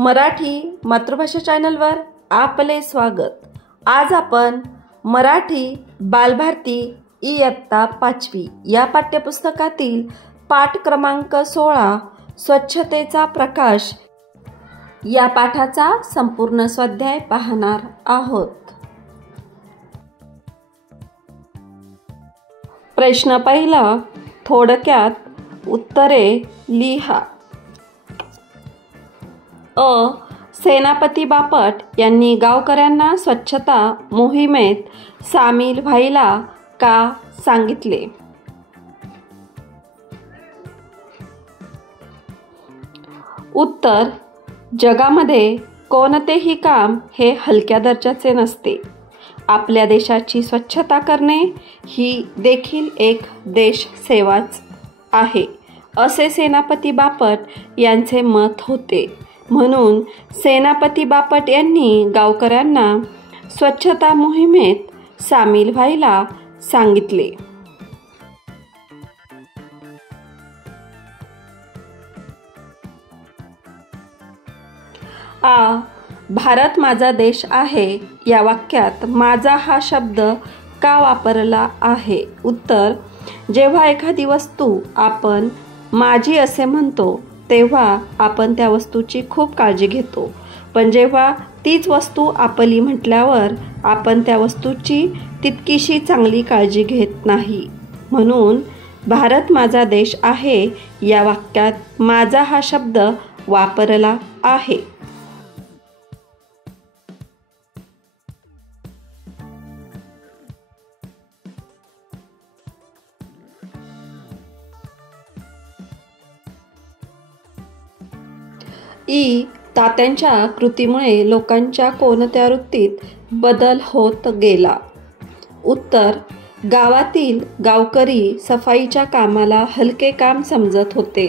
मराठी मातृभाषा चॅनलवर आपले स्वागत। आज आपण मराठी बालभारती इयत्ता 5वी या पाठ्यपुस्तकातील पाठ क्रमांक 16 स्वच्छतेचा प्रकाश या पाठाचा संपूर्ण स्वाध्याय पाहणार आहोत। प्रश्न पहिला, थोडक्यात उत्तरे लिहा। सेनापती बापट यांनी गावकऱ्यांना स्वच्छता मोहिमेत सामील व्हायला का सांगितले? उत्तर, जगामध्ये कोणतेही काम हे हलक्या दर्जाचे नसते। आपल्या देशाची स्वच्छता करणे ही देखील एक देशसेवाच आहे, असे सेनापती बापट यांचे मत होते। म्हणून सेनापती बापट यांनी गावकऱ्यांना स्वच्छता मोहिमेत सामील व्हायला सांगितले। भारत माझा देश आहे या वाक्यात माझा हा शब्द का वापरला आहे? उत्तर, जेव्हा एखादी वस्तू आपण माझी असे म्हणतो तेव्हा आपण त्या वस्तूची खूप काळजी घेतो, पण जेव्हा तीच वस्तू आपली म्हटल्यावर आपण त्या वस्तूची तितकीशी चांगली काळजी घेत नाही। म्हणून भारत माझा देश आहे या वाक्यात माझा हा शब्द वापरला आहे। तात्यांच्या कृतीमुळे लोकांच्या कोणत्या वृत्तीत बदल होत गेला? उत्तर, गावातील गावकरी सफाईच्या कामाला हलके काम समजत होते।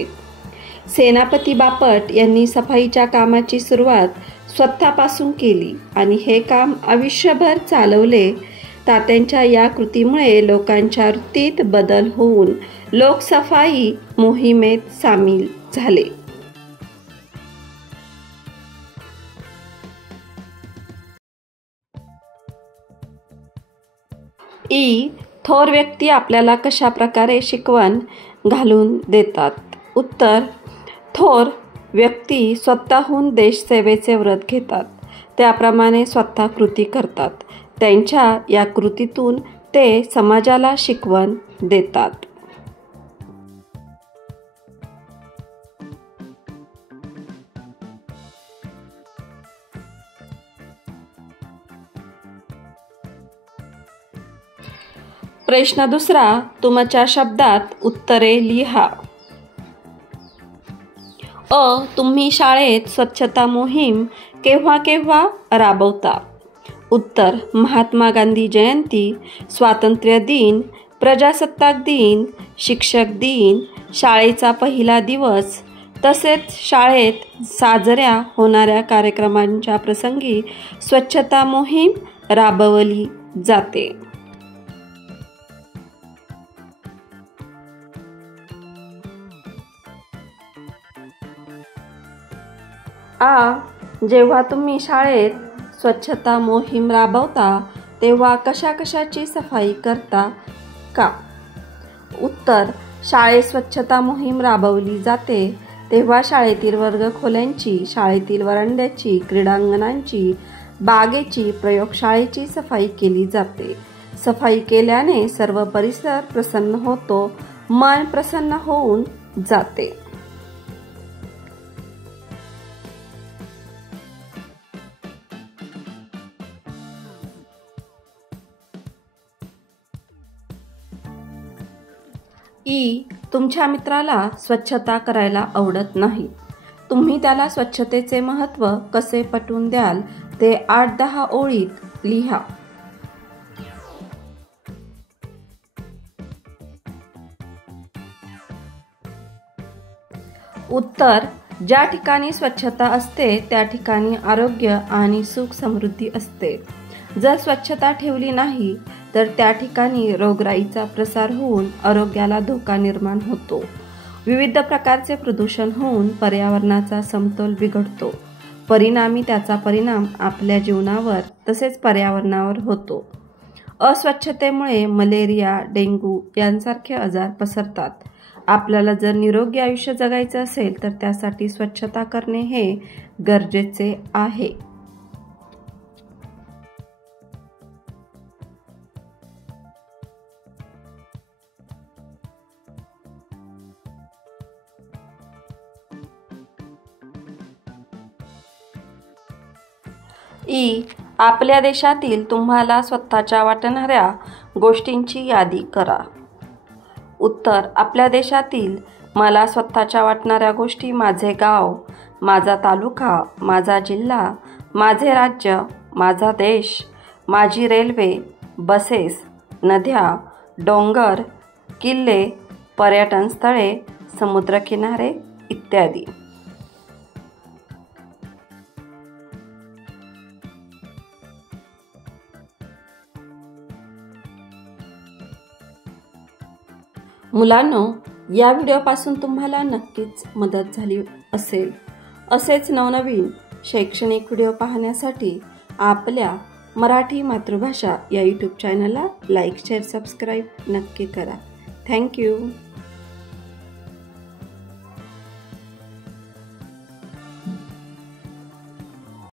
सेनापती बापट यांनी सफाईच्या कामाची सुरुवात स्वतःपासून केली आणि हे काम आयुष्यभर चालवले। तात्यांच्या या कृतीमुळे लोकांच्या वृत्तीत बदल होऊन लोक सफाई मोहिमेत सामील झाले। थोर व्यक्ती आपल्याला कशा प्रकारे शिकवण घालून देतात? उत्तर, थोर व्यक्ती स्वतःहून देशसेवेचे व्रत घेतात, त्याप्रमाणे स्वतः कृती करतात। त्यांच्या या कृतीतून ते समाजाला शिकवण देतात। प्रश्न दुसरा, तुमच्या शब्दात उत्तरे लिहा। तुम्ही शाळेत स्वच्छता मोहीम केव्हा केव्हा राबवता? उत्तर, महात्मा गांधी जयंती, स्वातंत्र्य दिन, प्रजासत्ताक दिन, शिक्षक दिन, शाळेचा पहिला दिवस तसेच शाळेत साजऱ्या होणाऱ्या कार्यक्रमांच्या प्रसंगी स्वच्छता मोहीम राबवली जाते। जेव्हा तुम्ही शाळेत स्वच्छता मोहीम राबवता तेव्हा कशाकशाची सफाई करता का? उत्तर, शाळेत स्वच्छता मोहीम राबवली जाते तेव्हा शाळेतील वर्गखोल्यांची, शाळेतील वरांड्याची, क्रीडांगणांची, बागेची, प्रयोगशाळेची सफाई केली जाते। सफाई केल्याने सर्व परिसर प्रसन्न होतो, मन प्रसन्न होऊन जाते। तुमच्या मित्राला स्वच्छता करायला आवडत नाही, तुम्ही त्याला स्वच्छतेचे महत्त्व कसे पटवून द्याल ते 8-10 ओळीत लिहा। उत्तर, ज्या ठिकाणी स्वच्छता असते त्या ठिकाणी आरोग्य आणि सुख समृद्धी असते। जर स्वच्छता ठेवली नाही तर त्या ठिकाणी रोगराईचा प्रसार होऊन आरोग्याला धोका निर्माण होतो। विविध प्रकारचे प्रदूषण होऊन पर्यावरणाचा समतोल बिघडतो। परिणामी त्याचा परिणाम आपल्या जीवनावर तसेच पर्यावरणावर होतो. अस्वच्छतेमुळे मलेरिया, डेंग्यू यांसारखे आजार पसरतात. आपल्याला जर निरोगी आयुष्य जगायचे असेल तर त्यासाठी स्वच्छता करणे हे गरजेचे आहे. आपल्या देशातील तुम्हाला स्वतःच्या वाटणाऱ्या गोष्टींची यादी करा. उत्तर: आपल्या देशातील मला स्वतःच्या वाटणाऱ्या गोष्टी माझे गाव, माझा तालुका, माझा जिल्हा, माझे राज्य, माझा देश, माझी रेल्वे, बसेस, नद्या, डोंगर, किल्ले, पर्यटन स्थळे, समुद्रकिनारे इत्यादी. मुलांनो, या व्हिडिओपासून तुम्हाला नक्कीच मदत झाली असेल. असेच नवनवीन शैक्षणिक व्हिडिओ पाहण्यासाठी आपल्या मराठी मातृभाषा या यूट्यूब चॅनलला लाईक, शेअर, सबस्क्राईब नक्की करा. थँक्यू.